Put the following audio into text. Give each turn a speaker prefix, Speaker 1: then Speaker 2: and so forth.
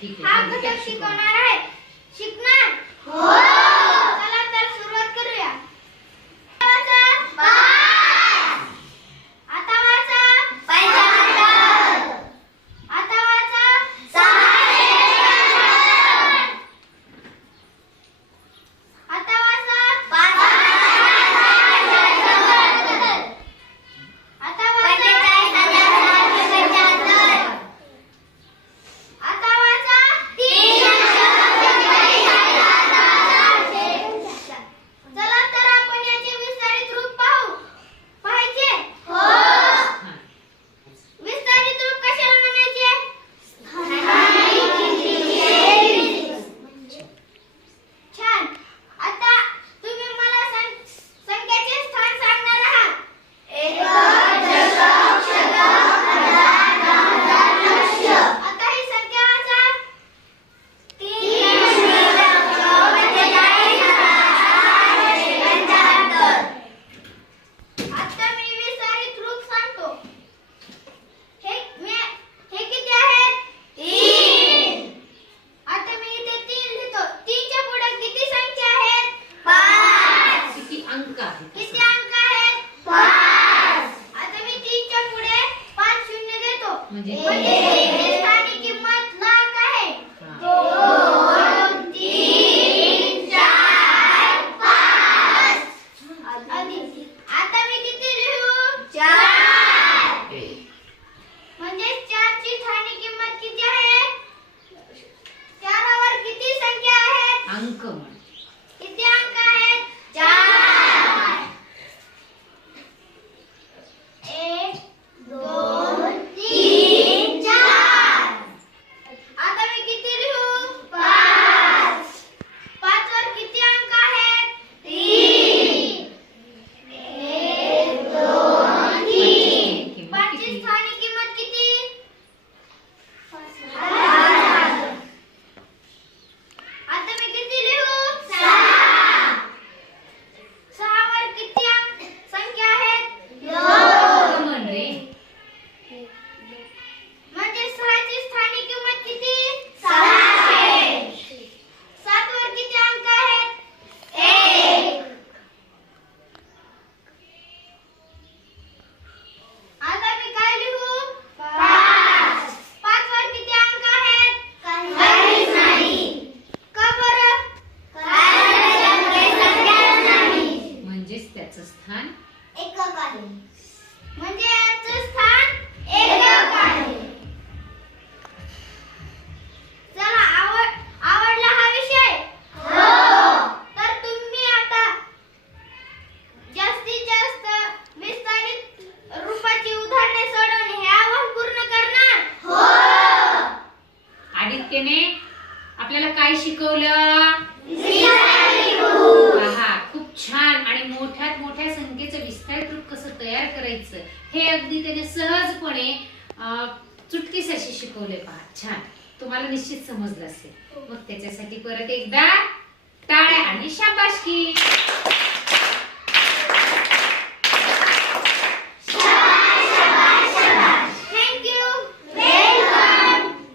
Speaker 1: ठीक आहे.
Speaker 2: todo mal. स्थान?
Speaker 1: एकक आहे म्हणजे याचं स्थान एकक आहे चला आवड आवडला हा विषय? हो. तर तुम्ही आता जास्तीत जास्त विस्तारित रूपाची उदाहरणे सोडवणे हे आव्हान पूर्ण करणार? हो.
Speaker 2: आदित्यने आपल्याला काय शिकवलं? पहा खूप छान आणि मोठ्यात मोठ्या संख्येचं विस्तारित रूप कसं तयार करायचं हे अगदी त्याने सहजपणे चुटकीस अशी शिकवले पहा. छान. तुम्हाला निश्चित समजलं असेल. मग त्याच्यासाठी परत एकदा टाळ्या आणि शाबाशकी